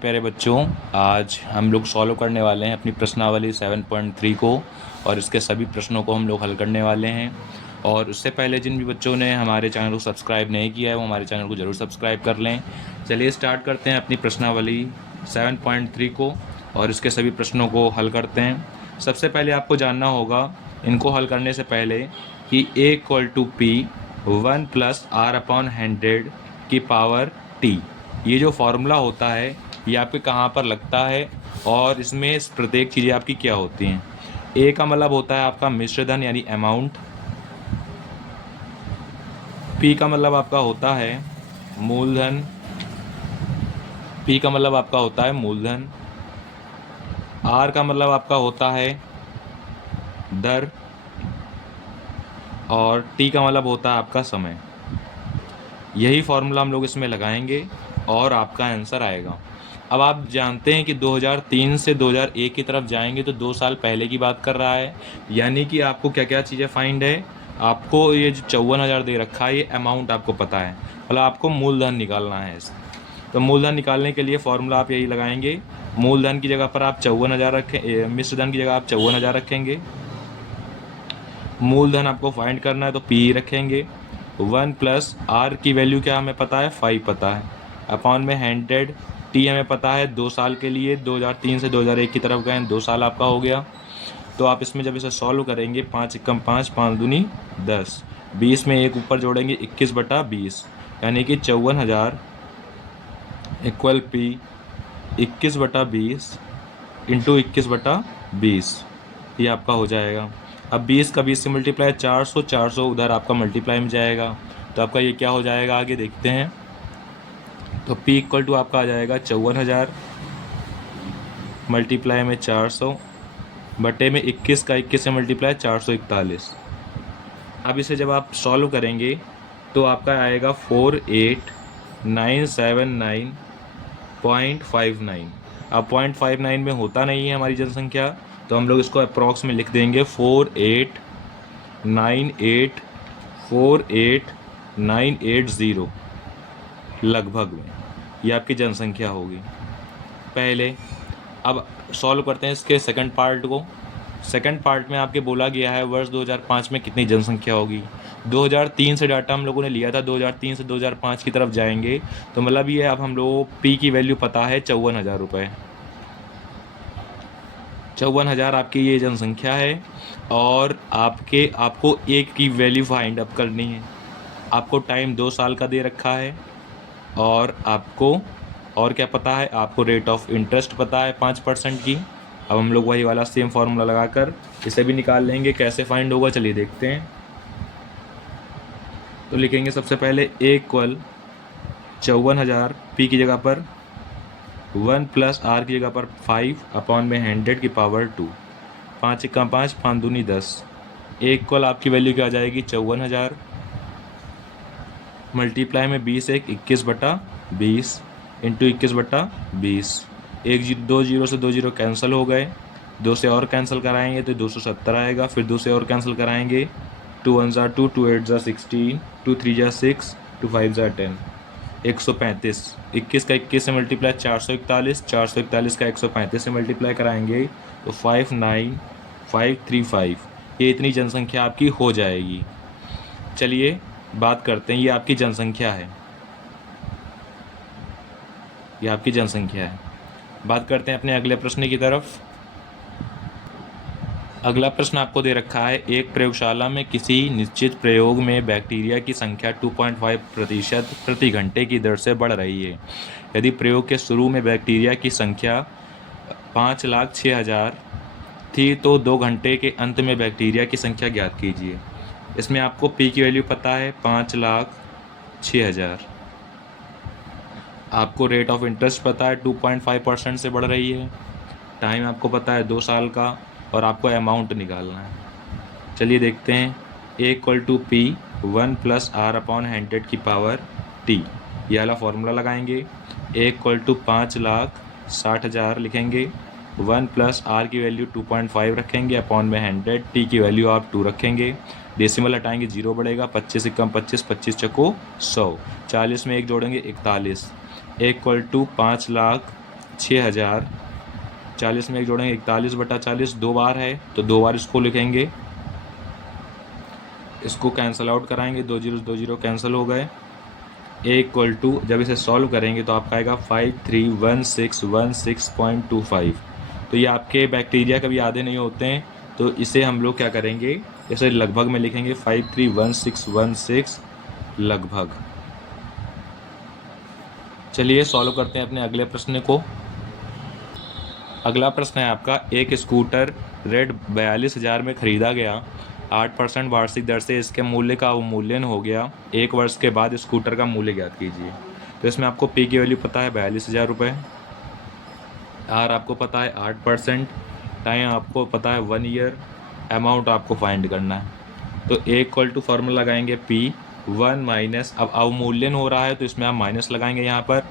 प्यारे बच्चों, आज हम लोग सॉल्व करने वाले हैं अपनी प्रश्नावली 7.3 को और इसके सभी प्रश्नों को हम लोग हल करने वाले हैं। और उससे पहले जिन भी बच्चों ने हमारे चैनल को सब्सक्राइब नहीं किया है वो हमारे चैनल को ज़रूर सब्सक्राइब कर लें। चलिए स्टार्ट करते हैं अपनी प्रश्नावली 7.3 को और इसके सभी प्रश्नों को हल करते हैं। सबसे पहले आपको जानना होगा इनको हल करने से पहले कि A=P 1+R/100 की पावर T, ये जो फार्मूला होता है ये आपके कहाँ पर लगता है और इसमें प्रत्येक चीज़ें आपकी क्या होती हैं। ए का मतलब होता है आपका मिश्र धन यानी अमाउंट। पी का मतलब आपका होता है मूलधन। पी का मतलब आपका होता है मूलधन। आर का मतलब आपका होता है दर और टी का मतलब होता है आपका समय। यही फार्मूला हम लोग इसमें लगाएंगे और आपका आंसर आएगा। अब आप जानते हैं कि 2003 से 2001 की तरफ जाएंगे तो 2 साल पहले की बात कर रहा है, यानी कि आपको क्या क्या चीज़ें फाइंड है। आपको ये जो 54,000 दे रखा है ये अमाउंट आपको पता है, मतलब आपको मूलधन निकालना है इसका। तो मूलधन निकालने के लिए फॉर्मूला आप यही लगाएंगे। मूलधन की जगह पर आप 54,000 रखें, मिश्र धन की जगह आप 54,000 रखेंगे। मूलधन आपको फाइंड करना है तो पी रखेंगे। 1+R की वैल्यू क्या हमें पता है, 5 पता है, अपॉन में 100। टी हमें पता है 2 साल के लिए, 2003 से 2001 की तरफ गए, 2 साल आपका हो गया। तो आप इसमें जब इसे सॉल्व करेंगे 5 एकम 5, 5 दूनी 10, 20 में एक ऊपर जोड़ेंगे 21/20, यानी कि 54,000 इक्वल P 21/20 इंटू 21/20, ये आपका हो जाएगा। अब 20 का 20 से मल्टीप्लाई 400, 400 उधर आपका मल्टीप्लाई में जाएगा तो आपका ये क्या हो जाएगा, आगे देखते हैं। तो P इक्वल टू आपका आ जाएगा 54,000 मल्टीप्लाई में 400 बटे में 21 का 21 से मल्टीप्लाई 441। अब इसे जब आप सॉल्व करेंगे तो आपका आएगा 48,979.59। अब 0.59 में होता नहीं है हमारी जनसंख्या, तो हम लोग इसको अप्रॉक्स में लिख देंगे 48,984,8,980 लगभग में, ये आपकी जनसंख्या होगी पहले। अब सॉल्व करते हैं इसके सेकंड पार्ट को। सेकंड पार्ट में आपके बोला गया है वर्ष 2005 में कितनी जनसंख्या होगी। 2003 से डाटा हम लोगों ने लिया था, 2003 से 2005 की तरफ जाएंगे तो मतलब ये अब हम लोगों को पी की वैल्यू पता है 54,000 रुपये। 54,000 आपकी ये जनसंख्या है और आपको एक की वैल्यू फाइंड अप करनी है। आपको टाइम 2 साल का दे रखा है और आपको और क्या पता है, आपको रेट ऑफ इंटरेस्ट पता है 5% की। अब हम लोग वही वाला सेम फार्मूला लगाकर इसे भी निकाल लेंगे। कैसे फाइंड होगा चलिए देखते हैं। तो लिखेंगे सबसे पहले A = 54,000 P की जगह पर 1+R की जगह पर 5 अपॉन में 100 की पावर 2, 5 एकम 5, 5 दूनी 10। A आपकी वैल्यू क्या आ जाएगी 54,000 मल्टीप्लाई में 20 एक 21/20 इंटू 21/20। 2 जीरो से 2 जीरो कैंसिल हो गए, 2 से और कैंसिल कराएंगे तो 270 आएगा। फिर 2 से और कैंसिल कराएंगे, 2 1 ज़ा 2, 2 8 ज़ा 16, 2 3 ज़ा 6, 2 5 ज़ा 10, 135। 21 का 21 से मल्टीप्लाई 441, 441 का 135 से मल्टीप्लाई कराएंगे तो 59535। ये इतनी जनसंख्या आपकी हो जाएगी। चलिए बात करते हैं, ये आपकी जनसंख्या है, ये आपकी जनसंख्या है। बात करते हैं अपने अगले प्रश्न की तरफ। अगला प्रश्न आपको दे रखा है, एक प्रयोगशाला में किसी निश्चित प्रयोग में बैक्टीरिया की संख्या 2.5% प्रति घंटे की दर से बढ़ रही है। यदि प्रयोग के शुरू में बैक्टीरिया की संख्या 5,06,000 थी तो 2 घंटे के अंत में बैक्टीरिया की संख्या ज्ञात कीजिए। इसमें आपको P की वैल्यू पता है 5,06,000। आपको रेट ऑफ इंटरेस्ट पता है 2.5% से बढ़ रही है। टाइम आपको पता है 2 साल का और आपको अमाउंट निकालना है। चलिए देखते हैं। A = P 1+R/100 की पावर T, ये वाला फार्मूला लगाएंगे। A = 5,60,000 लिखेंगे, 1+R की वैल्यू 2.5 रखेंगे अपॉन में 100, T की वैल्यू आप 2 रखेंगे। डेसिमल हटाएंगे 0 बढ़ेगा, 25 एकम 25, 25 चको 100, 40 में 1 जोड़ेंगे 41। A = 5,60,000 6000, 40 में 1 जोड़ेंगे 41/40, 2 बार है तो 2 बार इसको लिखेंगे। इसको कैंसिल आउट कराएंगे, 2 0 कैंसिल हो गए। A = जब इसे सॉल्व करेंगे तो आपका आएगा 531616.25। तो ये आपके बैक्टीरिया कभी आधे नहीं होते हैं, तो इसे हम लोग क्या करेंगे, इसे लगभग में लिखेंगे 531616 लगभग। चलिए सॉल्व करते हैं अपने अगले प्रश्न को। अगला प्रश्न है आपका, एक स्कूटर रेड 42,000 में ख़रीदा गया, 8% वार्षिक दर से इसके मूल्य का अवमूल्यन हो गया, 1 वर्ष के बाद स्कूटर का मूल्य ज्ञात कीजिए। तो इसमें आपको पी की वैल्यू पता है 42,000 रुपये, आर आपको पता है 8%, टाइम आपको पता है 1 ईयर, अमाउंट आपको फाइंड करना है। तो A = फॉर्मूला लगाएंगे P1 - अब अवमूल्यन हो रहा है तो इसमें आप माइनस लगाएंगे यहाँ पर,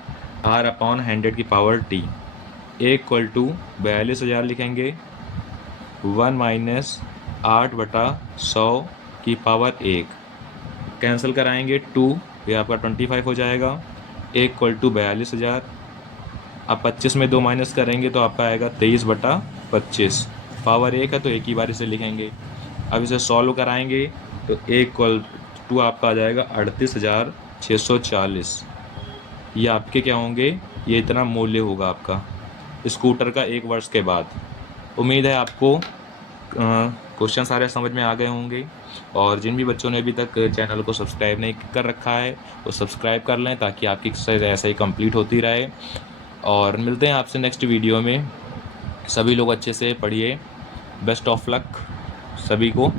R/100⁻T। A = 42,000 लिखेंगे, 1 - 8/100⁻1 कैंसिल कराएंगे 2, ये आपका 25 हो जाएगा। A = 42,000, अब 25 में 2 माइनस करेंगे तो आपका आएगा 23/25, पावर 1 है तो एक ही बार इसे लिखेंगे। अब इसे सॉल्व कराएंगे तो A = आपका आ जाएगा 38,640। ये आपके क्या होंगे, ये इतना मूल्य होगा आपका स्कूटर का 1 वर्ष के बाद। उम्मीद है आपको क्वेश्चन सारे समझ में आ गए होंगे, और जिन भी बच्चों ने अभी तक चैनल को सब्सक्राइब नहीं कर रखा है वो सब्सक्राइब कर लें ताकि आपकी एक्सरसाइज ऐसे ही कंप्लीट होती रहे। और मिलते हैं आपसे नेक्स्ट वीडियो में। सभी लोग अच्छे से पढ़िए, बेस्ट ऑफ लक सभी को।